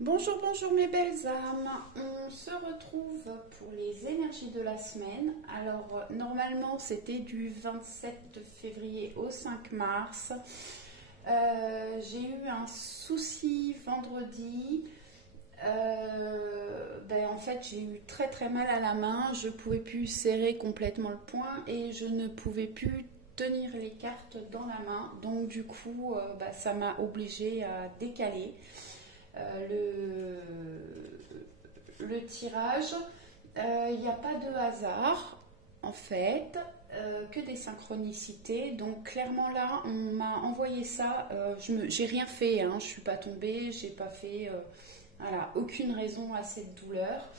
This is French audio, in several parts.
Bonjour, bonjour mes belles âmes. On se retrouve pour les énergies de la semaine. Alors, normalement, c'était du 27 février au 5 mars. J'ai eu un souci vendredi. En fait, j'ai eu très très mal à la main. Je ne pouvais plus serrer complètement le poing et je ne pouvais plus tenir les cartes dans la main. Donc, du coup, ça m'a obligée à décaler le tirage. Il n'y a pas de hasard en fait, que des synchronicités. Donc clairement là on m'a envoyé ça, j'ai rien fait, hein, je suis pas tombée, j'ai pas fait voilà, aucune raison à cette douleur.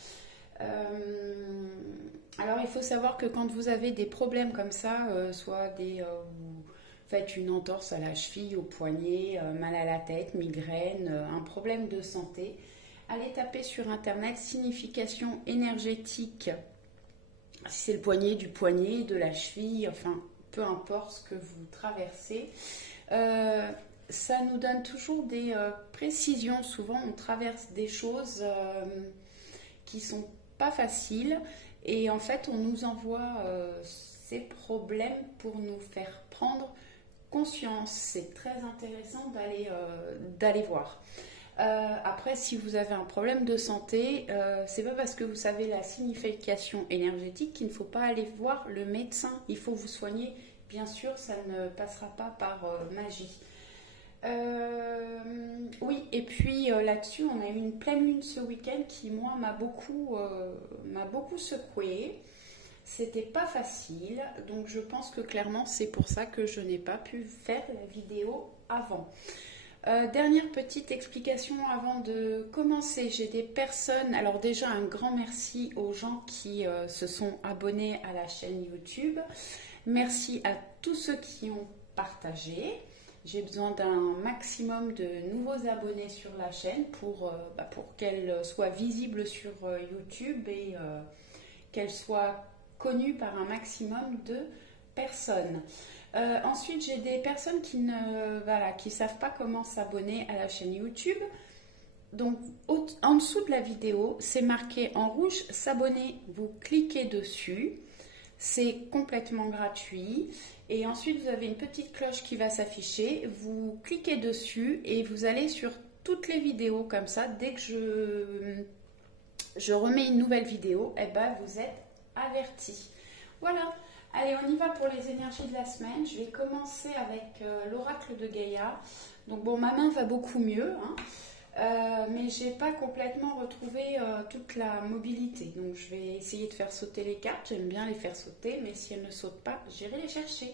Alors il faut savoir que quand vous avez des problèmes comme ça, soit vous faites une entorse à la cheville, au poignet, mal à la tête, migraine, un problème de santé, allez taper sur internet signification énergétique. Si c'est le poignet, du poignet, de la cheville, enfin peu importe ce que vous traversez. Ça nous donne toujours des précisions. Souvent on traverse des choses qui sont pas faciles et en fait on nous envoie ces problèmes pour nous faire prendre conscience. C'est très intéressant d'aller voir. Après, si vous avez un problème de santé, c'est pas parce que vous savez la signification énergétique qu'il ne faut pas aller voir le médecin. Il faut vous soigner. Bien sûr, ça ne passera pas par magie. Oui, et puis là-dessus, on a eu une pleine lune ce week-end qui, moi, m'a beaucoup secouée. C'était pas facile, donc je pense que clairement, c'est pour ça que je n'ai pas pu faire la vidéo avant. Dernière petite explication avant de commencer. J'ai des personnes, alors déjà un grand merci aux gens qui se sont abonnés à la chaîne YouTube. Merci à tous ceux qui ont partagé. J'ai besoin d'un maximum de nouveaux abonnés sur la chaîne pour qu'elle soit visible sur YouTube et qu'elle soit connue par un maximum de personnes. Ensuite, j'ai des personnes qui ne savent pas comment s'abonner à la chaîne YouTube. Donc, en dessous de la vidéo, c'est marqué en rouge s'abonner. Vous cliquez dessus. C'est complètement gratuit. Et ensuite, vous avez une petite cloche qui va s'afficher. Vous cliquez dessus et vous allez sur toutes les vidéos comme ça. Dès que je remets une nouvelle vidéo, vous êtes avertis. Voilà. Allez, on y va pour les énergies de la semaine. Je vais commencer avec l'oracle de Gaïa. Donc bon, ma main va beaucoup mieux, hein, mais j'ai pas complètement retrouvé toute la mobilité. Donc je vais essayer de faire sauter les cartes. J'aime bien les faire sauter, mais si elles ne sautent pas, j'irai les chercher.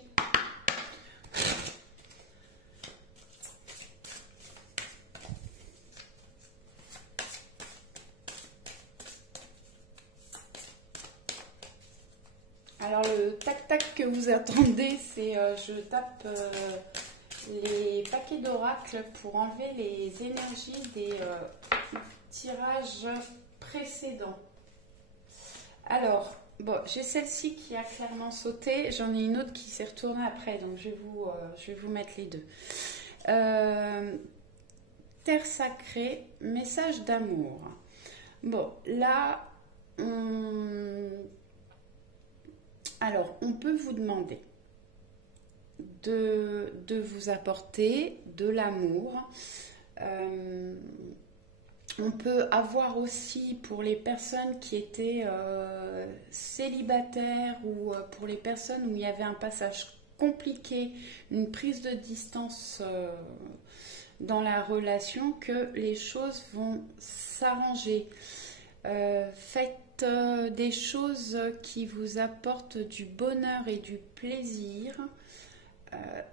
Alors le tac-tac que vous attendez, c'est je tape les paquets d'oracle pour enlever les énergies des tirages précédents. Alors, bon, j'ai celle-ci qui a clairement sauté, j'en ai une autre qui s'est retournée après, donc je vais vous mettre les deux. Terre sacrée, message d'amour. Bon, là, alors, on peut vous demander de vous apporter de l'amour. On peut avoir aussi pour les personnes qui étaient célibataires ou pour les personnes où il y avait un passage compliqué, une prise de distance dans la relation, que les choses vont s'arranger. Faites des choses qui vous apportent du bonheur et du plaisir.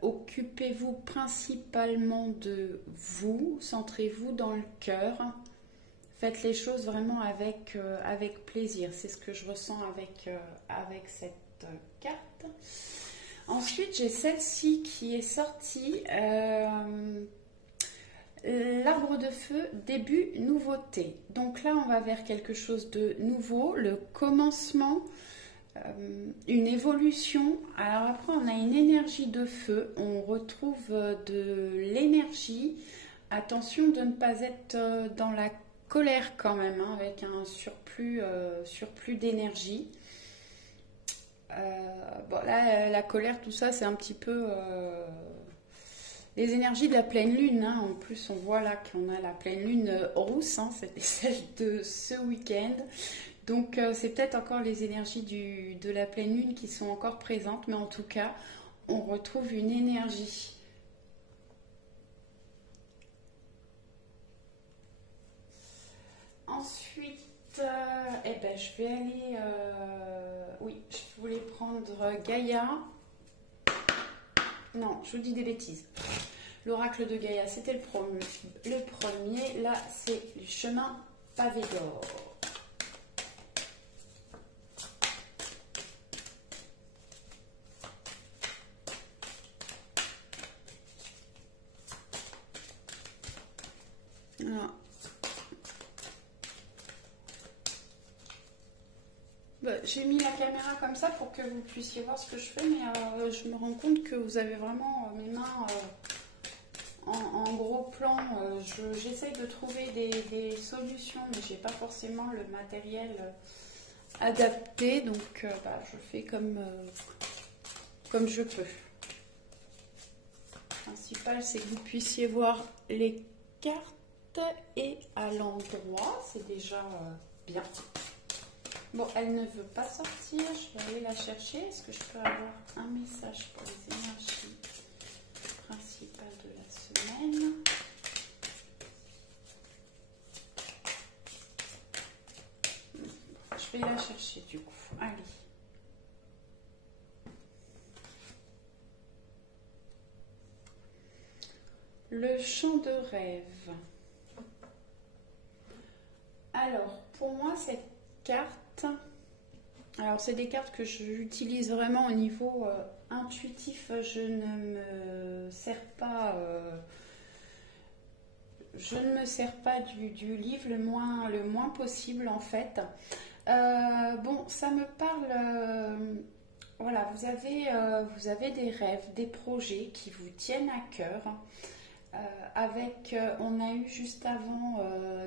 Occupez-vous principalement de vous, centrez-vous dans le cœur. Faites les choses vraiment avec plaisir. C'est ce que je ressens avec cette carte. Ensuite, j'ai celle-ci qui est sortie. L'arbre de feu, début, nouveauté. Donc là, on va vers quelque chose de nouveau, le commencement, une évolution. Alors après, on a une énergie de feu, on retrouve de l'énergie attention de ne pas être dans la colère quand même, hein, avec un surplus d'énergie. Bon, là, la colère, tout ça, c'est un petit peu les énergies de la pleine lune. Hein. En plus, on voit là qu'on a la pleine lune rousse, hein, c'était celle de ce week-end. Donc, c'est peut-être encore les énergies de la pleine lune qui sont encore présentes, mais en tout cas, on retrouve une énergie. Ensuite, eh ben, je vais aller... oui, je voulais prendre Gaïa. Non, je vous dis des bêtises. L'oracle de Gaïa, c'était le premier. Là, c'est le chemin pavé d'or. Voilà. J'ai mis la caméra comme ça pour que vous puissiez voir ce que je fais, mais je me rends compte que vous avez vraiment mes mains en gros plan. J'essaye de trouver des solutions, mais j'ai pas forcément le matériel adapté, donc je fais comme je peux. Le principal, c'est que vous puissiez voir les cartes et à l'endroit, c'est déjà bien. Bon, elle ne veut pas sortir, je vais aller la chercher. Est-ce que je peux avoir un message pour les énergies principales de la semaine? Je vais la chercher du coup. Allez. Le chant de rêve. Alors, pour moi, cette carte, alors c'est des cartes que j'utilise vraiment au niveau intuitif. Je ne me sers pas du livre le moins possible en fait. Bon, ça me parle. Voilà, vous avez des rêves, des projets qui vous tiennent à cœur. On a eu juste avant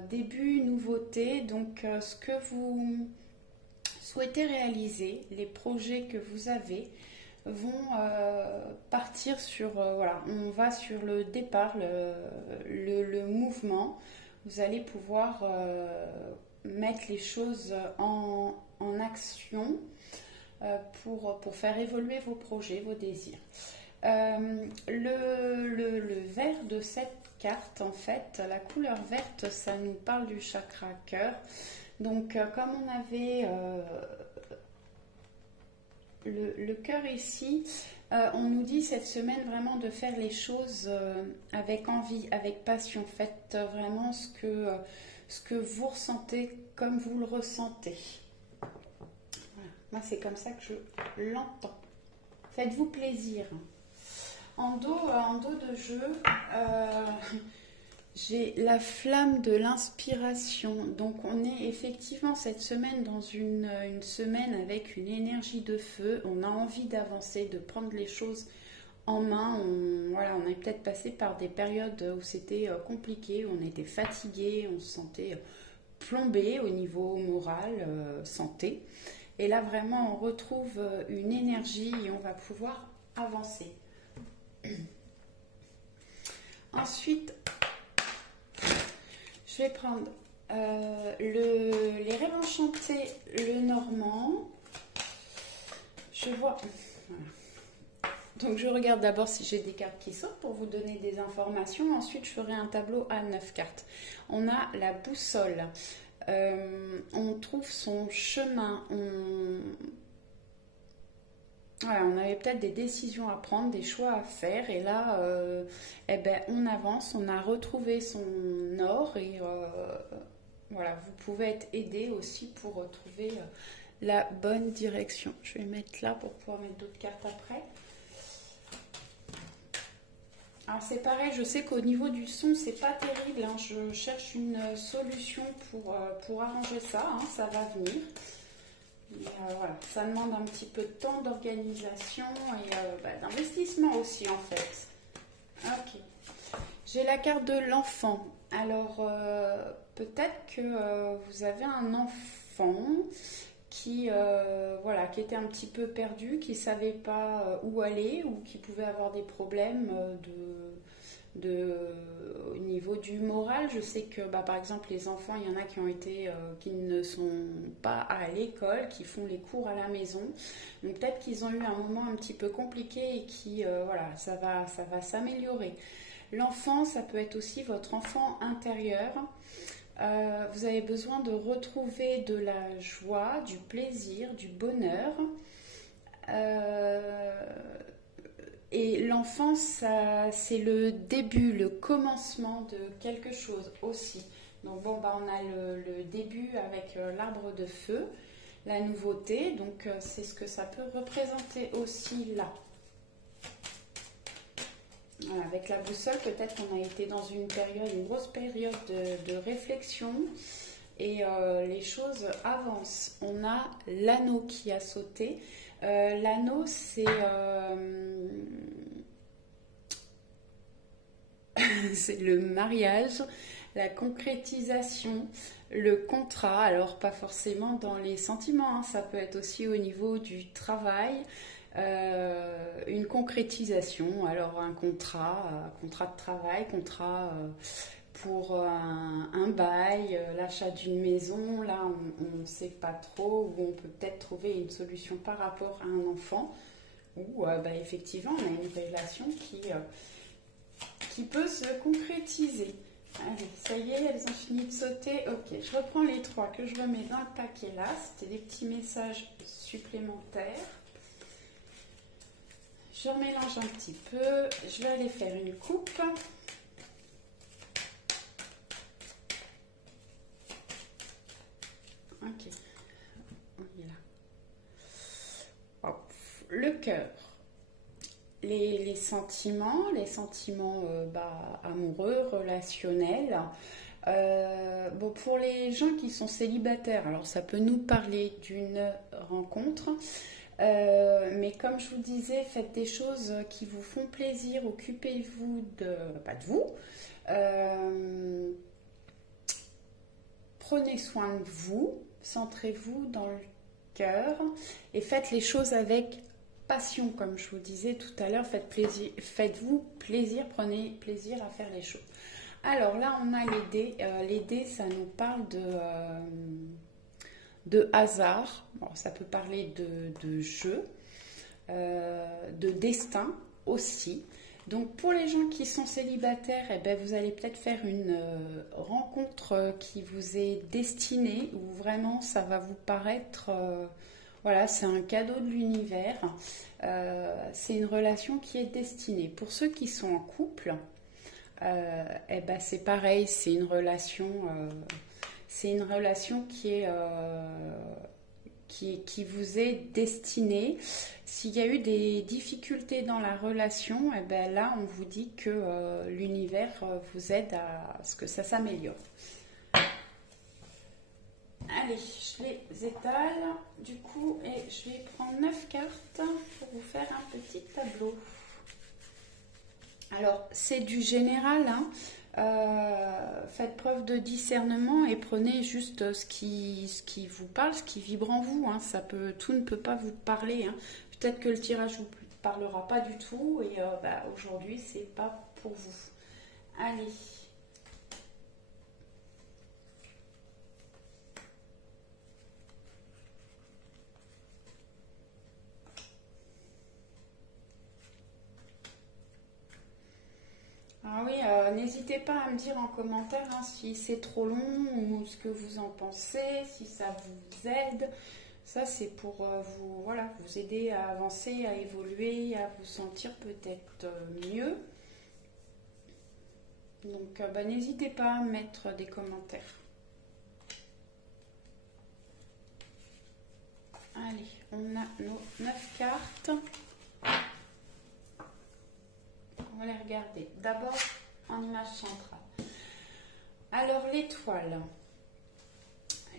début nouveauté, donc ce que vous souhaitez réaliser, les projets que vous avez vont partir sur, voilà, on va sur le départ, le mouvement. Vous allez pouvoir mettre les choses en action pour faire évoluer vos projets, vos désirs. Le vert de cette carte, en fait, la couleur verte, ça nous parle du chakra cœur. Donc, comme on avait le cœur ici, on nous dit cette semaine vraiment de faire les choses avec envie, avec passion. Faites vraiment ce que vous ressentez comme vous le ressentez. Voilà. Moi, c'est comme ça que je l'entends. Faites-vous plaisir. En dos de jeu, j'ai la flamme de l'inspiration. Donc on est effectivement cette semaine dans une semaine avec une énergie de feu. On a envie d'avancer, de prendre les choses en main. On est peut-être passé par des périodes où c'était compliqué, où on était fatigué, on se sentait plombé au niveau moral, santé. Et là vraiment on retrouve une énergie et on va pouvoir avancer. Ensuite, je vais prendre les rêves enchantés, le normand. Je vois. Voilà. Donc, je regarde d'abord si j'ai des cartes qui sortent pour vous donner des informations. Ensuite, je ferai un tableau à 9 cartes. On a la boussole. On trouve son chemin. Voilà, on avait peut-être des décisions à prendre, des choix à faire, et là, on avance, on a retrouvé son or, et voilà, vous pouvez être aidé aussi pour retrouver la bonne direction. Je vais mettre là pour pouvoir mettre d'autres cartes après. Alors c'est pareil, je sais qu'au niveau du son, c'est pas terrible, hein. Je cherche une solution pour arranger ça, hein. Ça va venir. Voilà, ça demande un petit peu de temps, d'organisation et d'investissement aussi en fait. Ok. J'ai la carte de l'enfant. Alors, peut-être que vous avez un enfant qui, voilà, qui était un petit peu perdu, qui ne savait pas où aller ou qui pouvait avoir des problèmes au niveau du moral. Je sais que, bah, par exemple, les enfants, il y en a qui ont été, qui ne sont pas à l'école, qui font les cours à la maison. Donc peut-être qu'ils ont eu un moment un petit peu compliqué et qui, voilà, ça va s'améliorer. L'enfant, ça peut être aussi votre enfant intérieur. Vous avez besoin de retrouver de la joie, du plaisir, du bonheur. Et l'enfance, c'est le début, le commencement de quelque chose aussi. Donc bon, bah, on a le début avec l'arbre de feu, la nouveauté. Donc c'est ce que ça peut représenter aussi là. Voilà, avec la boussole, peut-être qu'on a été dans une période, une grosse période de réflexion et les choses avancent. On a l'anneau qui a sauté. L'anneau, c'est c'est le mariage, la concrétisation, le contrat. Alors pas forcément dans les sentiments, hein, ça peut être aussi au niveau du travail. Une concrétisation, alors un contrat de travail, contrat pour un bail, l'achat d'une maison. Là, on ne sait pas trop, ou on peut peut-être trouver une solution par rapport à un enfant, ou bah, effectivement, on a une relation qui peut se concrétiser. Allez, ça y est, elles ont fini de sauter. Ok, je reprends les trois que je remets dans le paquet là. C'était des petits messages supplémentaires. Je remélange un petit peu. Je vais aller faire une coupe. Ok. On est là. Hop. Le cœur. Les sentiments bah, amoureux, relationnels. Bon, pour les gens qui sont célibataires, alors ça peut nous parler d'une rencontre. Mais comme je vous disais, faites des choses qui vous font plaisir, occupez-vous pas de vous, prenez soin de vous, centrez-vous dans le cœur et faites les choses avec passion, comme je vous disais tout à l'heure, faites-vous plaisir, prenez plaisir à faire les choses. Alors là, on a les dés. Les dés, ça nous parle de hasard, bon, ça peut parler de jeu, de destin aussi. Donc pour les gens qui sont célibataires, eh ben, vous allez peut-être faire une rencontre qui vous est destinée, où vraiment ça va vous paraître, voilà, c'est un cadeau de l'univers, c'est une relation qui est destinée. Pour ceux qui sont en couple, eh ben, c'est pareil, c'est une relation... c'est une relation qui vous est destinée. S'il y a eu des difficultés dans la relation, eh ben là, on vous dit que l'univers vous aide à ce que ça s'améliore. Allez, je les étale du coup et je vais prendre 9 cartes pour vous faire un petit tableau. Alors, c'est du général, hein. Faites preuve de discernement et prenez juste ce qui vous parle, ce qui vibre en vous, hein. Tout ne peut pas vous parler, hein. Peut-être que le tirage ne vous parlera pas du tout et bah, aujourd'hui c'est pas pour vous. Allez. Ah oui, n'hésitez pas à me dire en commentaire hein, si c'est trop long ou ce que vous en pensez, si ça vous aide. Ça, c'est pour vous, voilà, vous aider à avancer, à évoluer, à vous sentir peut-être mieux. Donc, bah, n'hésitez pas à mettre des commentaires. Allez, on a nos 9 cartes. On va les regarder. D'abord, en image centrale. Alors, l'étoile.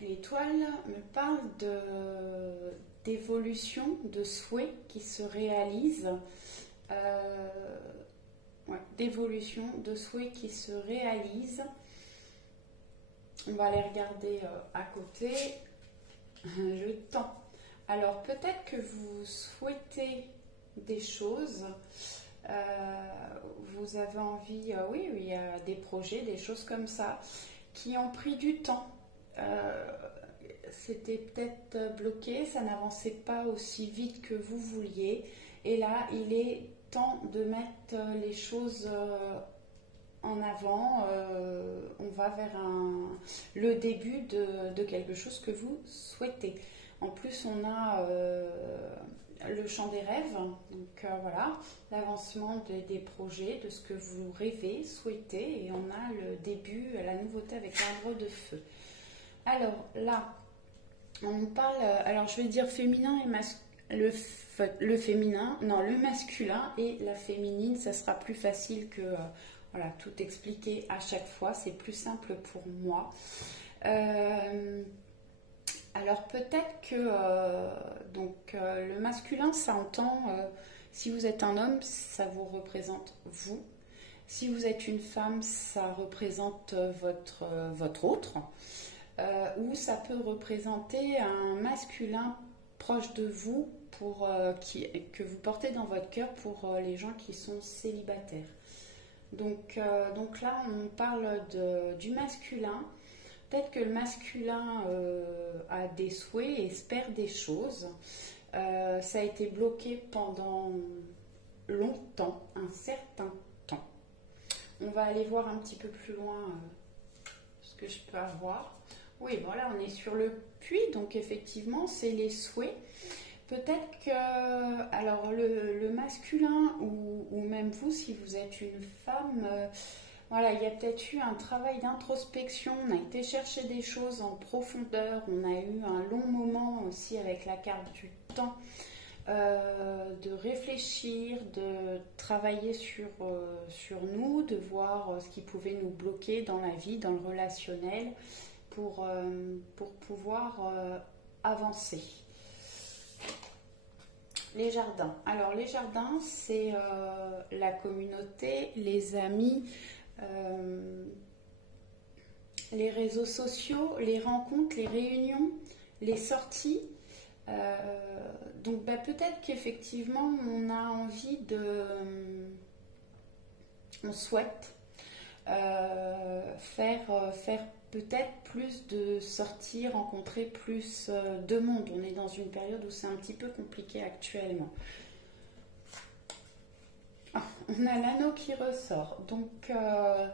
L'étoile me parle d'évolution, de souhaits qui se réalisent. ouais, d'évolution, de souhaits qui se réalisent. On va les regarder à côté. Je tends. Alors peut-être que vous souhaitez des choses, vous avez envie, oui, il y a des projets, des choses comme ça, qui ont pris du temps. C'était peut-être bloqué, ça n'avançait pas aussi vite que vous vouliez. Et là, il est temps de mettre les choses en avant. On va vers le début de quelque chose que vous souhaitez. En plus, on a le champ des rêves, donc voilà, l'avancement des projets, de ce que vous rêvez, souhaitez, et on a le début, la nouveauté avec l'arbre de feu. Alors là, on parle, alors je vais dire féminin et masculin. Le féminin, non, le masculin et la féminine, ça sera plus facile que voilà, tout expliquer à chaque fois, c'est plus simple pour moi. Alors peut-être que le masculin, ça entend, si vous êtes un homme, ça vous représente vous. Si vous êtes une femme, ça représente votre autre. Ou ça peut représenter un masculin proche de vous que vous portez dans votre cœur pour les gens qui sont célibataires. Donc là, on parle du masculin. Peut-être que le masculin a des souhaits et espère des choses. Ça a été bloqué pendant longtemps, un certain temps. On va aller voir un petit peu plus loin ce que je peux avoir. Oui, voilà, on est sur le puits, donc effectivement, c'est les souhaits. Peut-être que, alors le masculin ou même vous, si vous êtes une femme, voilà, il y a peut-être eu un travail d'introspection, on a été chercher des choses en profondeur, on a eu un long moment aussi avec la carte du temps de réfléchir, de travailler sur nous, de voir ce qui pouvait nous bloquer dans la vie, dans le relationnel, pour pouvoir avancer. Les jardins. Alors les jardins, c'est la communauté, les amis, les réseaux sociaux, les rencontres, les réunions, les sorties. Donc peut-être qu'effectivement on a envie on souhaite faire peut-être plus de sorties, rencontrer plus de monde. On est dans une période où c'est un petit peu compliqué actuellement. Ah, on a l'anneau qui ressort. Donc là,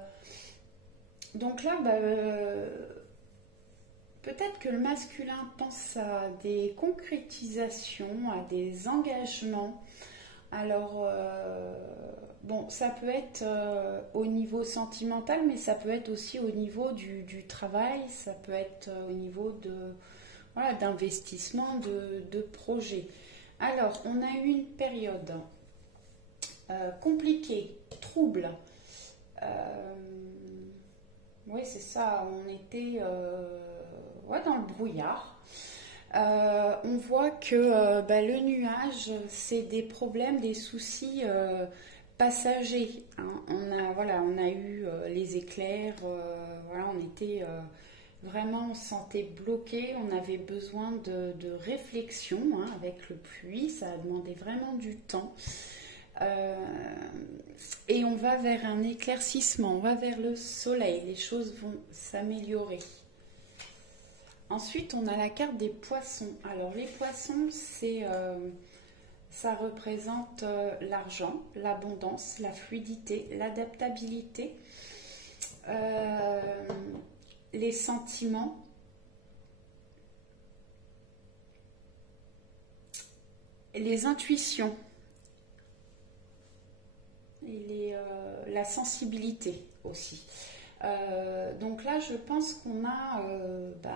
peut-être que le masculin pense à des concrétisations, à des engagements. Alors, bon, ça peut être au niveau sentimental, mais ça peut être aussi au niveau du travail, ça peut être au niveau voilà, d'investissement, de projet. Alors, on a eu une période compliquée, trouble. Oui, c'est ça, on était dans le brouillard. On voit que le nuage, c'est des problèmes, des soucis passagers. Hein. On a eu les éclairs, on était vraiment, on se sentait bloqué, on avait besoin de réflexion avec le pluie, ça a demandé vraiment du temps. Et on va vers un éclaircissement, on va vers le soleil, les choses vont s'améliorer. Ensuite, on a la carte des poissons. Alors, les poissons, ça représente l'argent, l'abondance, la fluidité, l'adaptabilité, les sentiments, les intuitions et la sensibilité aussi. Donc là, je pense qu'on a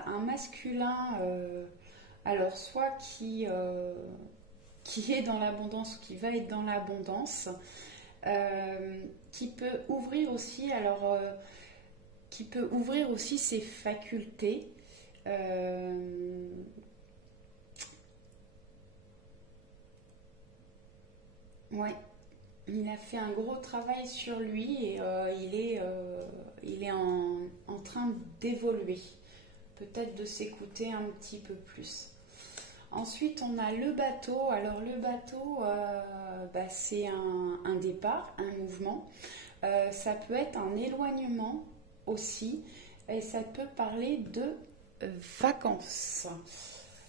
un masculin, alors soit qui est dans l'abondance, qui va être dans l'abondance, qui peut ouvrir aussi, ses facultés. Ouais. il a fait un gros travail sur lui et il est en train d'évoluer. Peut-être de s'écouter un petit peu plus. Ensuite, on a le bateau. Alors, le bateau, c'est un départ, un mouvement. Ça peut être un éloignement aussi. Et ça peut parler de vacances.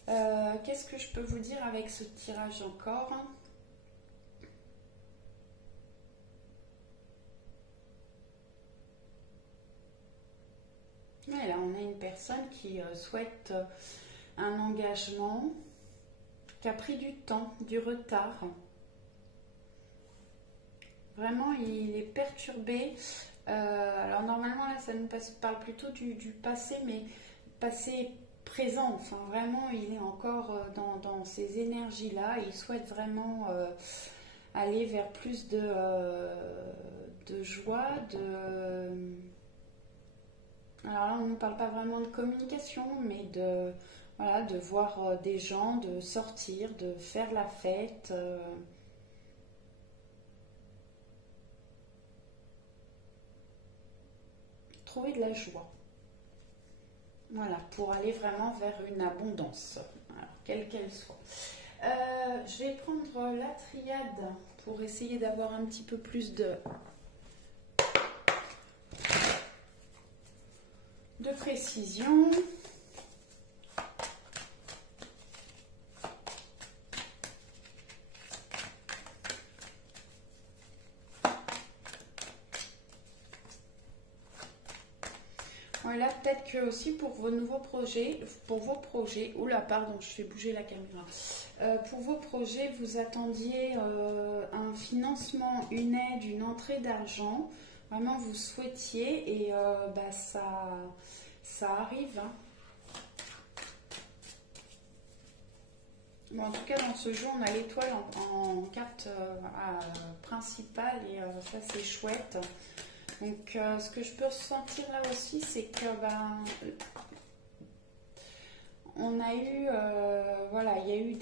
Qu'est-ce que je peux vous dire avec ce tirage encore ? Ouais, là, on a une personne qui souhaite un engagement, qui a pris du temps, du retard. Vraiment, il est perturbé. Alors normalement, là, ça nous parle plutôt du passé, mais passé présent. Enfin, vraiment, il est encore dans ces énergies-là. Il souhaite vraiment aller vers plus de joie, Alors là, on ne parle pas vraiment de communication, mais voilà, de voir des gens, de sortir, de faire la fête. Trouver de la joie. Voilà, pour aller vraiment vers une abondance, alors, quelle qu'elle soit. Je vais prendre la triade pour essayer d'avoir un petit peu plus de précision. Voilà, peut-être que aussi pour vos nouveaux projets, oula, pardon, je fais bouger la caméra. Pour vos projets, vous attendiez un financement, une aide, une entrée d'argent. Vraiment, vous souhaitiez et ça arrive. Hein. Bon, en tout cas, dans ce jeu, on a l'étoile en carte principale et ça, c'est chouette. Donc, ce que je peux ressentir là aussi, c'est que on a eu, voilà, il y a eu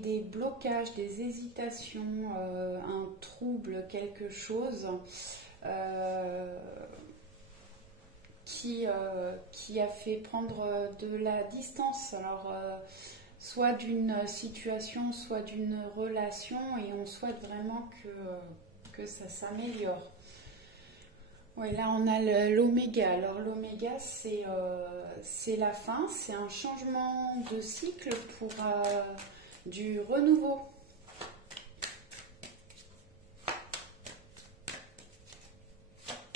des blocages, des hésitations, un trouble, quelque chose qui a fait prendre de la distance. Alors, soit d'une situation, soit d'une relation, et on souhaite vraiment que ça s'améliore. Oui, là on a l'oméga. Alors l'oméga, c'est la fin, c'est un changement de cycle pour du renouveau.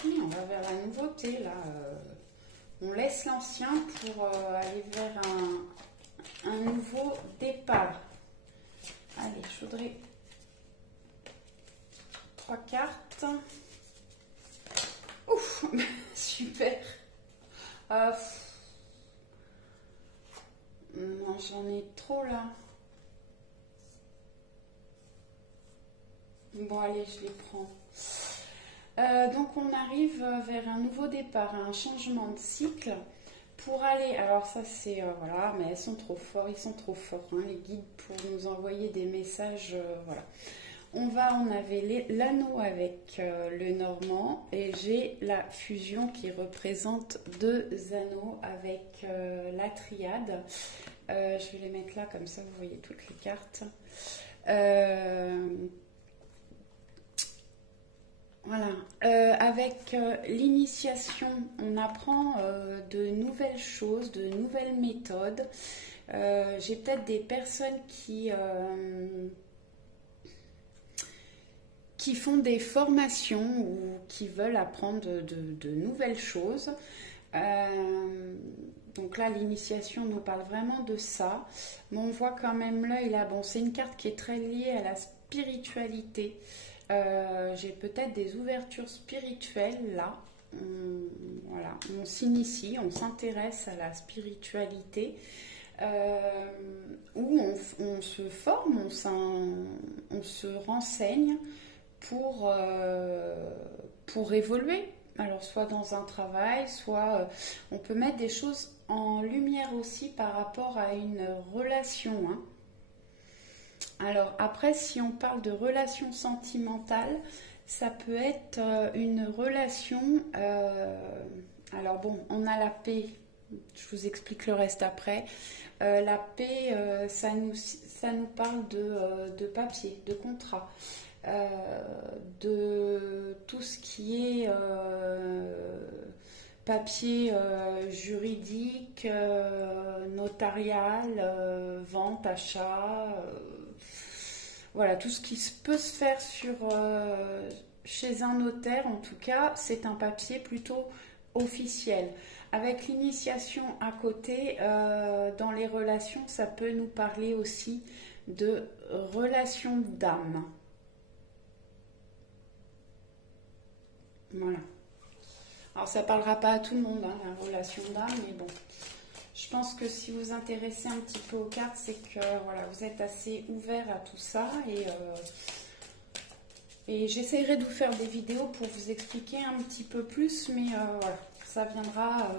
Oui, on va vers la nouveauté là. On laisse l'ancien pour aller vers un nouveau départ. Allez, je voudrais 3 cartes. Ouf, super. Non, j'en ai trop là. Bon, allez, je les prends. Donc, on arrive vers un nouveau départ, un changement de cycle pour aller. Alors, ça, c'est. Voilà, mais ils sont trop forts, hein, les guides, pour nous envoyer des messages. Voilà. On avait l'anneau avec le normand et j'ai la fusion qui représente 2 anneaux avec la triade. Je vais les mettre là, comme ça vous voyez toutes les cartes. Voilà. Avec l'initiation, on apprend de nouvelles choses, de nouvelles méthodes. J'ai peut-être des personnes qui font des formations ou qui veulent apprendre de nouvelles choses. Donc là, l'initiation nous parle vraiment de ça. Mais on voit quand même l'œil là. Bon, c'est une carte qui est très liée à la spiritualité. J'ai peut-être des ouvertures spirituelles là. Voilà, on s'initie, on s'intéresse à la spiritualité. Où on se forme, on se renseigne pour évoluer. Alors soit dans un travail, soit on peut mettre des choses en lumière aussi par rapport à une relation. Hein. Alors après, si on parle de relation sentimentale, ça peut être une relation... alors bon, on a la paix, je vous explique le reste après. La paix, ça nous parle de papier, de contrat, de tout ce qui est papier juridique, notarial, vente, achat, voilà, tout ce qui peut se faire chez un notaire, en tout cas, c'est un papier plutôt officiel. Avec l'initiation à côté, dans les relations, ça peut nous parler aussi de relations d'âme. Voilà. Alors, ça ne parlera pas à tout le monde, hein, la relation d'âme, mais bon. Je pense que si vous vous intéressez un petit peu aux cartes, c'est que voilà, vous êtes assez ouvert à tout ça. Et j'essaierai de vous faire des vidéos pour vous expliquer un petit peu plus, mais voilà, ça viendra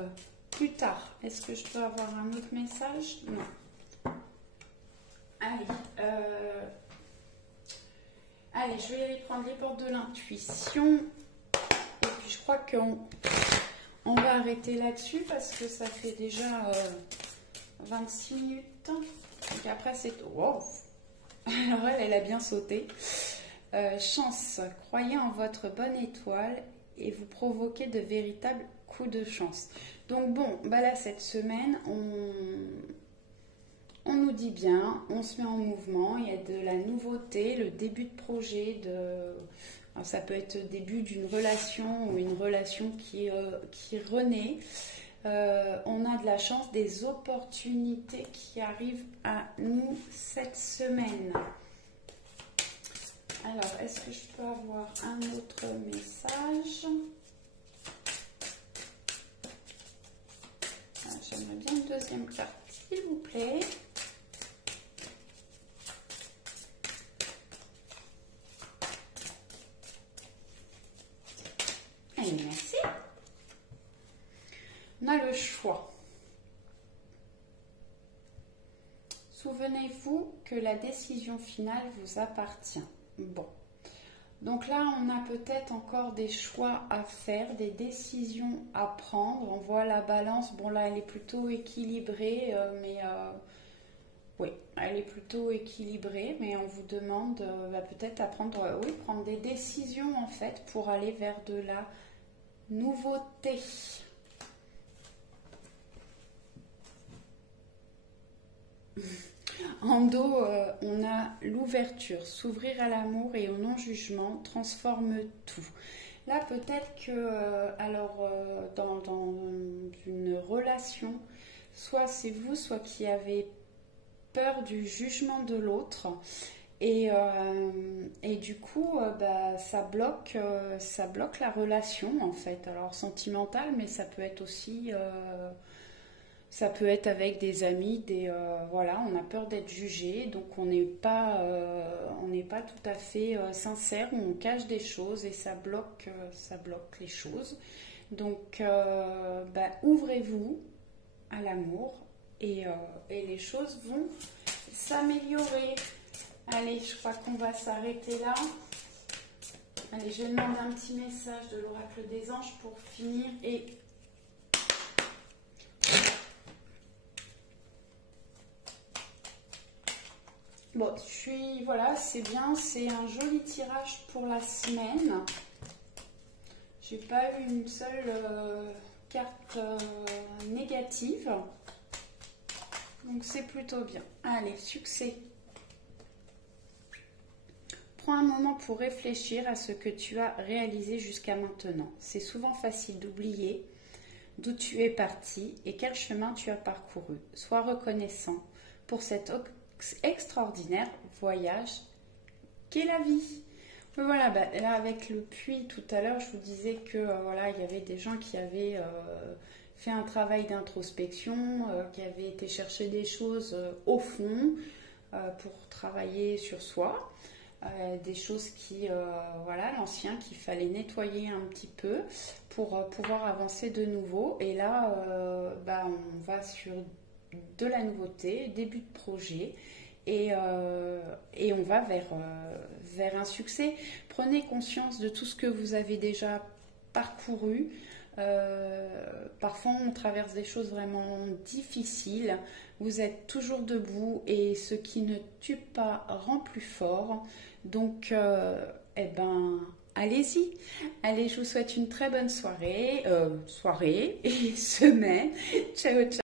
plus tard. Est-ce que je peux avoir un autre message? Non. Allez, allez, je vais aller prendre les portes de l'intuition. Et puis je crois qu'on va arrêter là-dessus parce que ça fait déjà 26 minutes. Donc après c'est... Wow. Alors elle a bien sauté. Chance, croyez en votre bonne étoile et vous provoquez de véritables coups de chance. Donc bon, bah là cette semaine, on nous dit bien, on se met en mouvement, il y a de la nouveauté, le début de projet, alors ça peut être le début d'une relation ou une relation qui renaît. On a de la chance, des opportunités qui arrivent à nous cette semaine. Alors, est-ce que je peux avoir un autre message? J'aimerais bien une deuxième carte, s'il vous plaît. Allez, merci. On a le choix. Souvenez-vous que la décision finale vous appartient. Bon, donc là on a peut-être encore des choix à faire, des décisions à prendre. On voit la balance, bon là elle est plutôt équilibrée, oui, elle est plutôt équilibrée, mais on vous demande peut-être à prendre, prendre des décisions en fait pour aller vers de la nouveauté. En dos, on a l'ouverture, s'ouvrir à l'amour et au non-jugement transforme tout. Là, peut-être que, dans une relation, soit c'est vous, soit qui avez peur du jugement de l'autre. Et du coup, ça bloque la relation, en fait. Alors, sentimentale, mais ça peut être aussi... ça peut être avec des amis, voilà, on a peur d'être jugé, donc on n'est pas tout à fait sincère, on cache des choses et ça bloque les choses. Donc, ouvrez-vous à l'amour et les choses vont s'améliorer. Allez, je crois qu'on va s'arrêter là. Allez, je vais demander un petit message de l'oracle des anges pour finir et... Bon, voilà, c'est bien, c'est un joli tirage pour la semaine. J'ai pas eu une seule carte négative. Donc c'est plutôt bien. Allez, succès. Prends un moment pour réfléchir à ce que tu as réalisé jusqu'à maintenant. C'est souvent facile d'oublier d'où tu es parti et quel chemin tu as parcouru. Sois reconnaissant pour cette extraordinaire voyage qu'est la vie. Voilà, là avec le puits tout à l'heure, je vous disais que voilà, il y avait des gens qui avaient fait un d'introspection, qui avaient été chercher des choses au fond pour travailler sur soi, des choses qui, voilà, l'ancien qu'il fallait nettoyer un petit peu pour pouvoir avancer de nouveau. Et là, on va sur de la nouveauté, début de projet, et on va vers un succès. Prenez conscience de tout ce que vous avez déjà parcouru. Parfois on traverse des choses vraiment difficiles, vous êtes toujours debout et ce qui ne tue pas rend plus fort, donc eh ben allez-y. Allez, je vous souhaite une très bonne soirée et semaine. Ciao ciao.